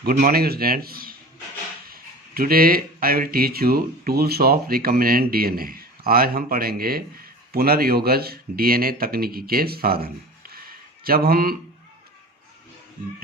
Good morning, students. Today I will teach you tools of recombinant DNA. आज हम पढ़ेंगे पुनर्योगज DNA तकनीकी के साधन। जब हम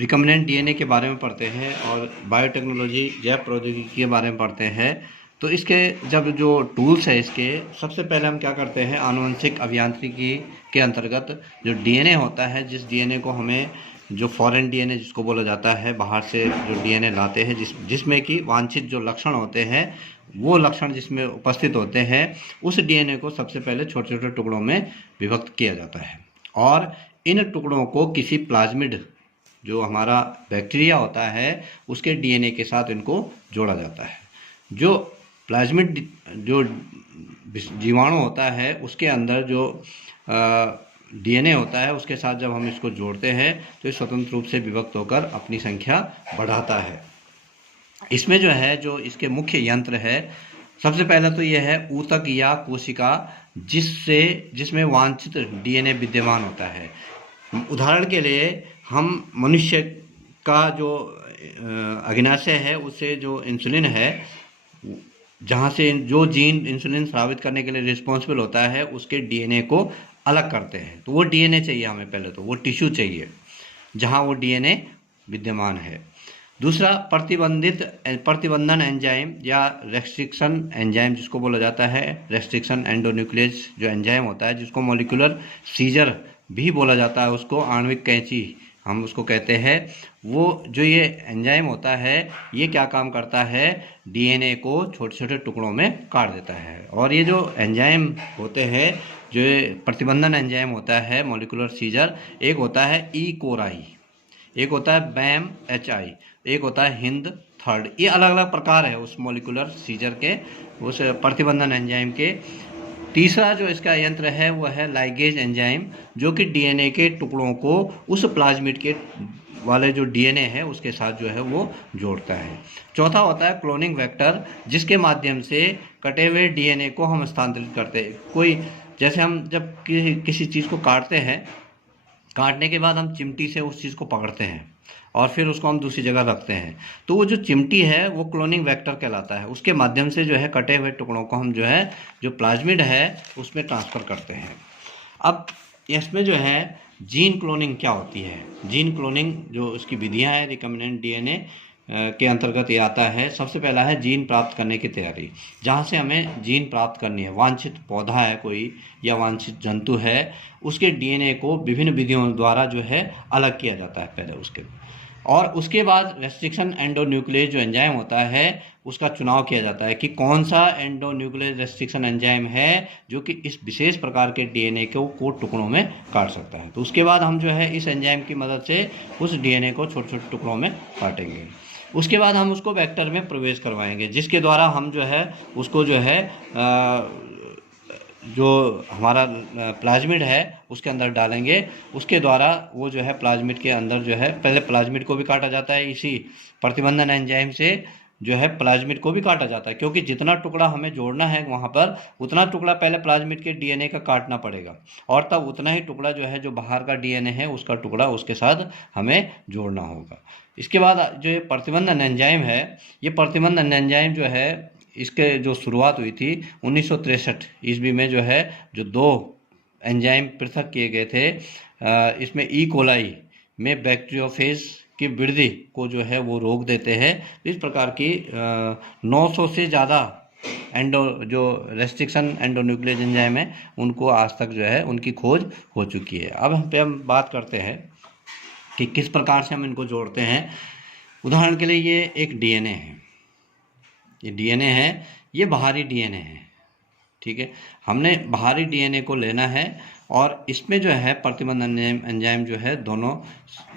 रिकम्बिनेंट डीएनए के बारे में पढ़ते हैं और बायोटेक्नोलॉजी जैव प्रौद्योगिकी के बारे में पढ़ते हैं तो इसके जब जो टूल्स है इसके सबसे पहले हम क्या करते हैं, आनुवंशिक अभियांत्रिकी के अंतर्गत जो डीएनए होता है, जिस डीएनए को हमें जो फॉरेन डीएनए जिसको बोला जाता है, बाहर से जो डीएनए लाते हैं जिसमें कि वांछित जो लक्षण होते हैं वो लक्षण जिसमें उपस्थित होते हैं, उस डीएनए को सबसे पहले छोटे छोटे टुकड़ों में विभक्त किया जाता है और इन टुकड़ों को किसी प्लाज्मिड जो हमारा बैक्टीरिया होता है उसके डीएनए के साथ इनको जोड़ा जाता है। जो प्लाज्मिड जो जीवाणु होता है उसके अंदर जो डीएनए होता है उसके साथ जब हम इसको जोड़ते हैं तो ये स्वतंत्र रूप से विभक्त होकर अपनी संख्या बढ़ाता है। इसमें जो है जो इसके मुख्य यंत्र है, सबसे पहला तो यह है ऊतक या कोशिका जिसमें वांछित डीएनए विद्यमान होता है। उदाहरण के लिए हम मनुष्य का जो अग्नाशय है उससे जो इंसुलिन है, जहाँ से जो जीन इंसुलिन स्रावित करने के लिए रिस्पॉन्सिबल होता है उसके डीएनए को अलग करते हैं। तो वो डीएनए चाहिए हमें, पहले तो वो टिश्यू चाहिए जहाँ वो डीएनए विद्यमान है। दूसरा प्रतिबंधन एंजाइम या रेस्ट्रिक्शन एंजाइम जिसको बोला जाता है, रेस्ट्रिक्शन एंडोन्यूक्लियस जो एंजाइम होता है जिसको मॉलिक्यूलर सीजर भी बोला जाता है, उसको आणविक कैंची हम उसको कहते हैं। वो जो ये एंजाइम होता है ये क्या काम करता है, डीएनए को छोटे छोटे टुकड़ों में काट देता है। और ये जो एंजाइम होते हैं, जो प्रतिबंधन एंजाइम होता है मॉलिक्यूलर सीजर, एक होता है ई कोराई, एक होता है बैम HI, एक होता है हिंद थर्ड। ये अलग अलग प्रकार है उस मॉलिक्यूलर सीजर के, उस प्रतिबंधन एंजाइम के। तीसरा जो इसका यंत्र है वो है लाइगेज एंजाइम, जो कि डीएनए के टुकड़ों को उस प्लाज्मिड के वाले जो डीएनए है उसके साथ जो है वो जोड़ता है। चौथा होता है क्लोनिंग वेक्टर, जिसके माध्यम से कटे हुए डीएनए को हम स्थानांतरित करते हैं। कोई जैसे हम जब किसी चीज़ को काटते हैं, काटने के बाद हम चिमटी से उस चीज़ को पकड़ते हैं और फिर उसको हम दूसरी जगह रखते हैं, तो वो जो चिमटी है वो क्लोनिंग वेक्टर कहलाता है। उसके माध्यम से जो है कटे हुए टुकड़ों को हम जो है जो प्लाज्मिड है उसमें ट्रांसफ़र करते हैं। अब इसमें जो है जीन क्लोनिंग क्या होती है, जीन क्लोनिंग जो उसकी विधियां हैं रिकम्बिनेंट डीएनए के अंतर्गत ये आता है। सबसे पहला है जीन प्राप्त करने की तैयारी, जहाँ से हमें जीन प्राप्त करनी है। वांछित पौधा है कोई या वांछित जंतु है, उसके डीएनए को विभिन्न विधियों द्वारा जो है अलग किया जाता है पहले उसके, और उसके बाद रेस्ट्रिक्शन एंडोन्यूक्लियस जो एंजाइम होता है उसका चुनाव किया जाता है कि कौन सा एंडोन्यूक्लियस रेस्ट्रिक्शन एंजाइम है जो कि इस विशेष प्रकार के डीएनए को टुकड़ों में काट सकता है। तो उसके बाद हम जो है इस एंजाइम की मदद से उस डीएनए को छोटे छोटे टुकड़ों में काटेंगे। उसके बाद हम उसको वेक्टर में प्रवेश करवाएंगे, जिसके द्वारा हम जो है उसको जो है जो हमारा प्लाज्मिड है उसके अंदर डालेंगे। उसके द्वारा वो जो है प्लाज्मिड के अंदर जो है पहले प्लाज्मिड को भी काटा जाता है, इसी प्रतिबंधन एंजाइम से जो है प्लाज्मिड को भी काटा जाता है, क्योंकि जितना टुकड़ा हमें जोड़ना है वहाँ पर उतना टुकड़ा पहले प्लाज्मिड के डीएनए का काटना पड़ेगा और तब उतना ही टुकड़ा जो है जो बाहर का डीएनए है उसका टुकड़ा उसके साथ हमें जोड़ना होगा। इसके बाद जो ये प्रतिबंधन एंजाइम है, ये प्रतिबंधन एंजाइम जो है इसके जो शुरुआत हुई थी 1963 ईस्वी में, जो है जो दो एंजाइम पृथक किए गए थे। इसमें ई कोलाई में बैक्टीरियोफेज की वृद्धि को जो है वो रोक देते हैं। तो इस प्रकार की 900 से ज़्यादा जो रेस्ट्रिक्शन एंडोन्यूक्लियस एंजाइम है उनको आज तक जो है उनकी खोज हो चुकी है। अब हम बात करते हैं कि किस प्रकार से हम इनको जोड़ते हैं। उदाहरण के लिए ये एक डीएनए है, ये डीएनए है, ये बाहरी डीएनए है, ठीक है। हमने बाहरी डीएनए को लेना है और इसमें जो है प्रतिबंधन एंजाइम जो है दोनों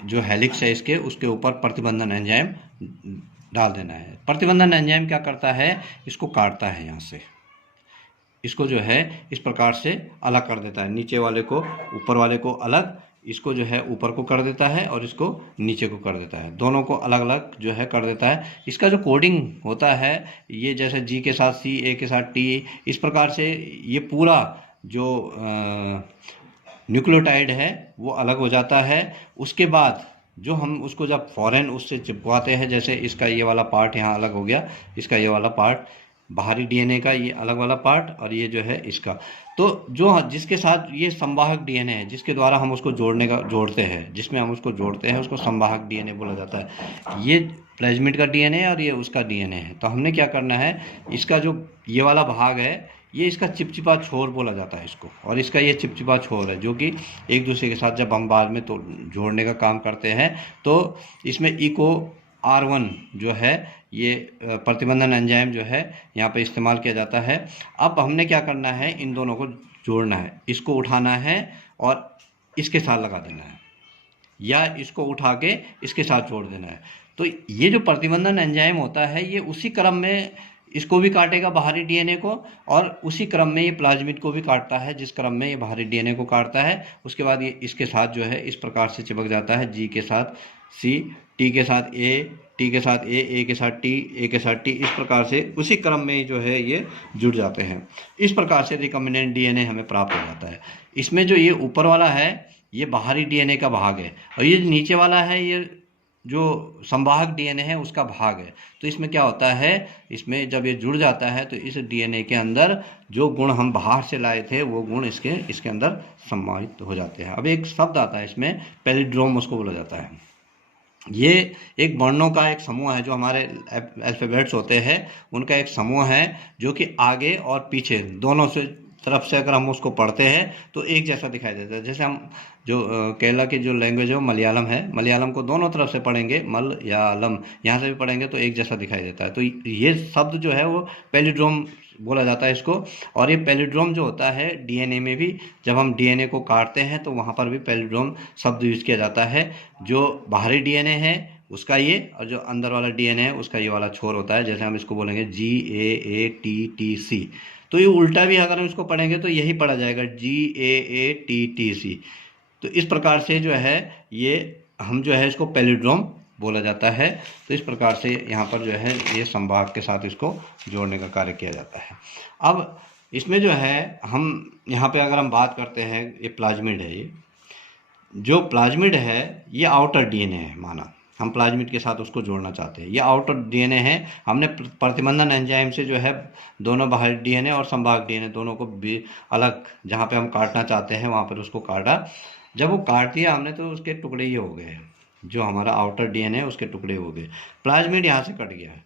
जो हेलिक्स है इसके उसके ऊपर प्रतिबंधन एंजाइम डाल देना है। प्रतिबंधन एंजाइम क्या करता है, इसको काटता है, यहाँ से इसको जो है इस प्रकार से अलग कर देता है, नीचे वाले को ऊपर वाले को अलग, इसको जो है ऊपर को कर देता है और इसको नीचे को कर देता है, दोनों को अलग अलग जो है कर देता है। इसका जो कोडिंग होता है ये जैसे G के साथ C, A के साथ T, इस प्रकार से ये पूरा जो न्यूक्लियोटाइड है वो अलग हो जाता है। उसके बाद जो हम उसको जब फ़ौरन उससे चिपकवाते हैं, जैसे इसका ये वाला पार्ट यहाँ अलग हो गया, इसका ये वाला पार्ट बाहरी डीएनए का ये अलग वाला पार्ट, और ये जो है इसका, तो जो जिसके साथ ये संवाहक डीएनए है, जिसके द्वारा हम उसको जोड़ते हैं, जिसमें हम उसको जोड़ते हैं, उसको संवाहक डीएनए बोला जाता है। ये प्लाज्मिड का डीएनए और ये उसका डीएनए है। तो हमने क्या करना है, इसका जो ये वाला भाग है, ये इसका चिपचिपा छोर बोला जाता है इसको, और इसका ये चिपचिपा छोर है, जो कि एक दूसरे के साथ जब हम बाद में तो जोड़ने का काम करते हैं, तो इसमें इको R1 जो है, ये प्रतिबंधन एंजाइम जो है यहाँ पे इस्तेमाल किया जाता है। अब हमने क्या करना है, इन दोनों को जोड़ना है, इसको उठाना है और इसके साथ लगा देना है, या इसको उठा के इसके साथ जोड़ देना है। तो ये जो प्रतिबंधन एंजाइम होता है, ये उसी क्रम में इसको भी काटेगा बाहरी डीएनए को, और उसी क्रम में ये प्लाज्मिड को भी काटता है, जिस क्रम में ये बाहरी डीएनए को काटता है। उसके बाद ये इसके साथ जो है इस प्रकार से चिपक जाता है, जी के साथ सी, टी के साथ ए, टी के साथ ए के साथ टी, ए के साथ टी, इस प्रकार से उसी क्रम में जो है ये जुड़ जाते हैं। इस प्रकार से रिकम्बिनेंट डीएनए हमें प्राप्त हो जाता है। इसमें जो ये ऊपर वाला है, ये बाहरी डीएनए का भाग है, और ये नीचे वाला है, ये जो संवाहक डीएनए है उसका भाग है। तो इसमें क्या होता है, इसमें जब ये जुड़ जाता है तो इस डीएनए के अंदर जो गुण हम बाहर से लाए थे, वो गुण इसके अंदर समाहित हो जाते हैं। अब एक शब्द आता है इसमें, पैलिड्रोम उसको बोला जाता है। ये एक वर्णों का एक समूह है, जो हमारे अल्फ़ाबेट्स होते हैं उनका एक समूह है, जो कि आगे और पीछे दोनों से तरफ से अगर हम उसको पढ़ते हैं तो एक जैसा दिखाई देता है। जैसे हम जो केरला की जो लैंग्वेज है वो मलयालम है, मलयालम को दोनों तरफ से पढ़ेंगे, मलयालम, यहाँ से भी पढ़ेंगे तो एक जैसा दिखाई देता है। तो ये शब्द जो है वो पैलिड्रोम बोला जाता है इसको। और ये पैलिड्रोम जो होता है डीएनए में भी, जब हम डीएनए को काटते हैं तो वहाँ पर भी पैलिड्रोम शब्द यूज किया जाता है। जो बाहरी डीएनए है उसका ये, और जो अंदर वाला डीएनए है उसका ये वाला छोर होता है। जैसे हम इसको बोलेंगे GAATTC, तो ये उल्टा भी अगर हम इसको पढ़ेंगे तो यही पढ़ा जाएगा, GAATTC। तो इस प्रकार से जो है ये हम जो है इसको पैलिड्रोम बोला जाता है। तो इस प्रकार से यहाँ पर जो है ये संवाहक के साथ इसको जोड़ने का कार्य किया जाता है। अब इसमें जो है हम यहाँ पे अगर हम बात करते हैं, ये प्लाज्मिड है, ये जो प्लाज्मिड है ये आउटर डीएनए है, माना हम प्लाज्मिड के साथ उसको जोड़ना चाहते हैं, ये आउटर डीएनए है। हमने प्रतिबंधन एंजाइम से जो है दोनों बाहरी डीएनए और संवाहक डीएनए दोनों को भी अलग, जहाँ पे हम काटना चाहते हैं वहाँ पर उसको काटा। जब वो काट दिया हमने तो उसके टुकड़े ही हो गए, जो हमारा आउटर डीएनए उसके टुकड़े हो गए, प्लाज्मिड यहाँ से कट गया है।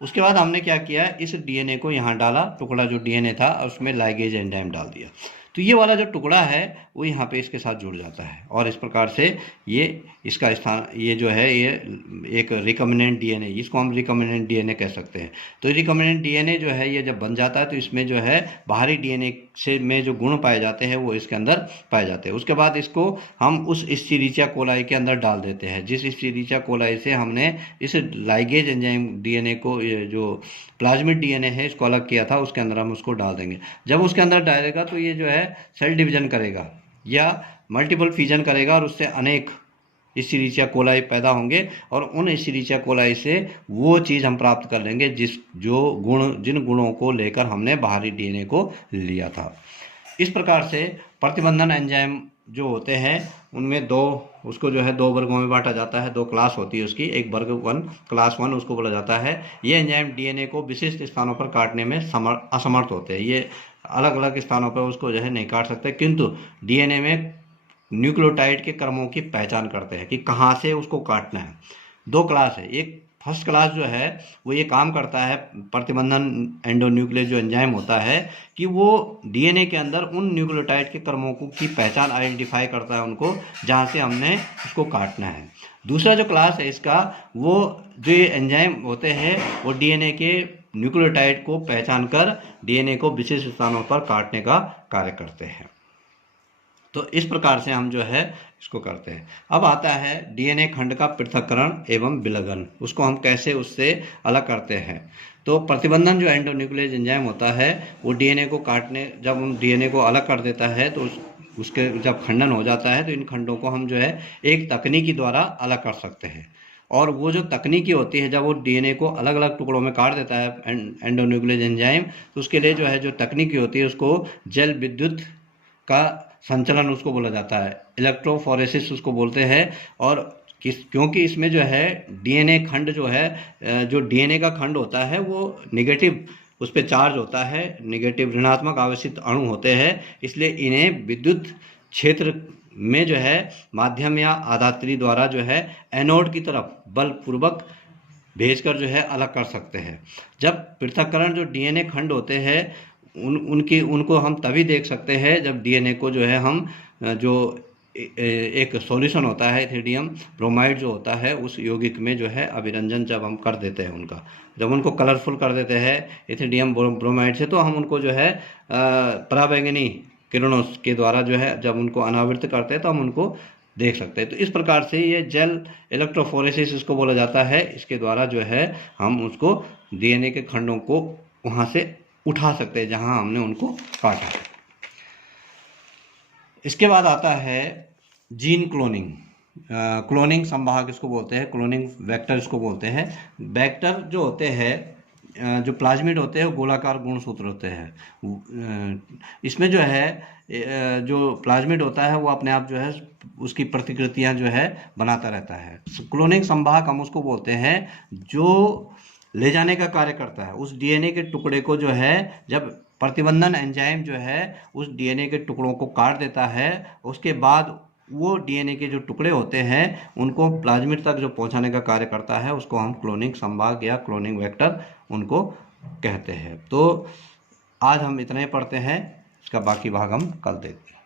उसके बाद हमने क्या किया, इस डीएनए को यहाँ डाला, टुकड़ा जो डीएनए था उसमें लाइगेज एंजाइम डाल दिया, तो ये वाला जो टुकड़ा है वो यहाँ पे इसके साथ जुड़ जाता है, और इस प्रकार से ये इसका स्थान, ये जो है ये एक रिकम्बिनेंट डीएनए, इसको हम रिकम्बिनेंट डीएनए कह सकते हैं। तो रिकम्बिनेंट डीएनए जो है ये जब बन जाता है तो इसमें जो है बाहरी डीएनए से में जो गुण पाए जाते हैं वो इसके अंदर पाए जाते हैं। उसके बाद इसको हम उस एस्चेरिचिया कोलाई के अंदर डाल देते हैं, जिस एस्चेरिचिया कोलाई से हमने इस लाइगेज एंजाइम डीएनए को, जो प्लाज्मिड डीएनए है इसको अलग किया था, उसके अंदर हम उसको डाल देंगे। जब उसके अंदर डालेगा तो ये जो है सेल डिवीजन करेगा या मल्टीपल फिजन करेगा, और उससे अनेक एस्चेरिचिया कोलाई पैदा होंगे, और उन एस्चेरिचिया कोलाई से वो चीज़ हम प्राप्त कर लेंगे जिन गुणों को लेकर हमने बाहरी डीएनए को लिया था। इस प्रकार से प्रतिबंधन एंजाइम जो होते हैं उनमें उसको जो है दो वर्गों में बांटा जाता है, दो क्लास होती है उसकी। एक वर्ग 1, क्लास 1 उसको बोला जाता है। ये एंजाइम डीएनए को विशिष्ट स्थानों पर काटने में असमर्थ होते हैं, ये अलग अलग स्थानों पर उसको जो है नहीं काट सकते, किंतु डीएनए में न्यूक्लियोटाइड के क्रमों की पहचान करते हैं कि कहाँ से उसको काटना है। दो क्लास है, एक फर्स्ट क्लास जो है वो ये काम करता है, प्रतिबंधन एंडोन्यूक्लियस जो एंजाइम होता है कि वो डीएनए के अंदर उन न्यूक्लियोटाइड के क्रमों की पहचान आइडेंटिफाई करता है उनको, जहाँ से हमने उसको काटना है। दूसरा जो क्लास है इसका, वो जो ये एंजाइम होते हैं वो डीएनए के न्यूक्लियोटाइड को पहचान कर डीएनए को विशेष स्थानों पर काटने का कार्य करते हैं। तो इस प्रकार से हम जो है इसको करते हैं। अब आता है डीएनए खंड का पृथक्करण एवं विलगन, उसको हम कैसे उससे अलग करते हैं। तो प्रतिबंधन जो एंडोन्यूक्लियस एंजाइम होता है वो डीएनए को काटने, जब उन डीएनए को अलग कर देता है तो उसके जब खंडन हो जाता है तो इन खंडों को हम जो है एक तकनीकी द्वारा अलग कर सकते हैं। और वो जो तकनीकी होती है, जब वो डीएनए को अलग अलग टुकड़ों में काट देता है एंडोन्यूक्लियस एंजाइम, तो उसके लिए जो है जो तकनीकी होती है उसको जल विद्युत का संचलन उसको बोला जाता है, इलेक्ट्रोफोरेसिस उसको बोलते हैं। और क्योंकि इसमें जो है डीएनए खंड जो है, जो डीएनए का खंड होता है वो नेगेटिव, उस पर चार्ज होता है, नेगेटिव ऋणात्मक आवेशित अणु होते हैं, इसलिए इन्हें विद्युत क्षेत्र में जो है माध्यम या आधात्री द्वारा जो है एनोड की तरफ बलपूर्वक भेजकर जो है अलग कर सकते हैं। जब पृथक्करण जो डीएनए खंड होते हैं उनको हम तभी देख सकते हैं जब डीएनए को जो है हम जो एक सॉल्यूशन होता है इथिडियम ब्रोमाइड जो होता है उस यौगिक में जो है अभिरंजन जब हम कर देते हैं उनका, जब उनको कलरफुल कर देते हैं इथिडियम ब्रोमाइड से, तो हम उनको जो है पराबैंगनी किरणों के द्वारा जो है जब उनको अनावृत करते हैं तो हम उनको देख सकते हैं। तो इस प्रकार से ये जेल इलेक्ट्रोफोरेसिस इसको बोला जाता है, इसके द्वारा जो है हम उसको डीएनए के खंडों को वहाँ से उठा सकते हैं जहाँ हमने उनको काटा है। इसके बाद आता है जीन क्लोनिंग। क्लोनिंग संवाहक इसको बोलते हैं, क्लोनिंग वेक्टर इसको बोलते हैं। वेक्टर जो होते हैं, जो प्लाज्मिड होते हैं वो गोलाकार गुणसूत्र होते हैं। इसमें जो है जो प्लाज्मिड होता है वो अपने आप जो है उसकी प्रतिकृतियां जो है बनाता रहता है। क्लोनिंग संवाहक हम उसको बोलते हैं जो ले जाने का कार्य करता है। उस डीएनए के टुकड़े को जो है जब प्रतिबंधन एंजाइम जो है उस डीएनए के टुकड़ों को काट देता है, उसके बाद वो डीएनए के जो टुकड़े होते हैं उनको प्लाज्मिड तक जो पहुंचाने का कार्य करता है उसको हम क्लोनिंग संवाहक या क्लोनिंग वेक्टर उनको कहते हैं। तो आज हम इतना ही पढ़ते हैं, इसका बाकी भाग हम कल देखते हैं।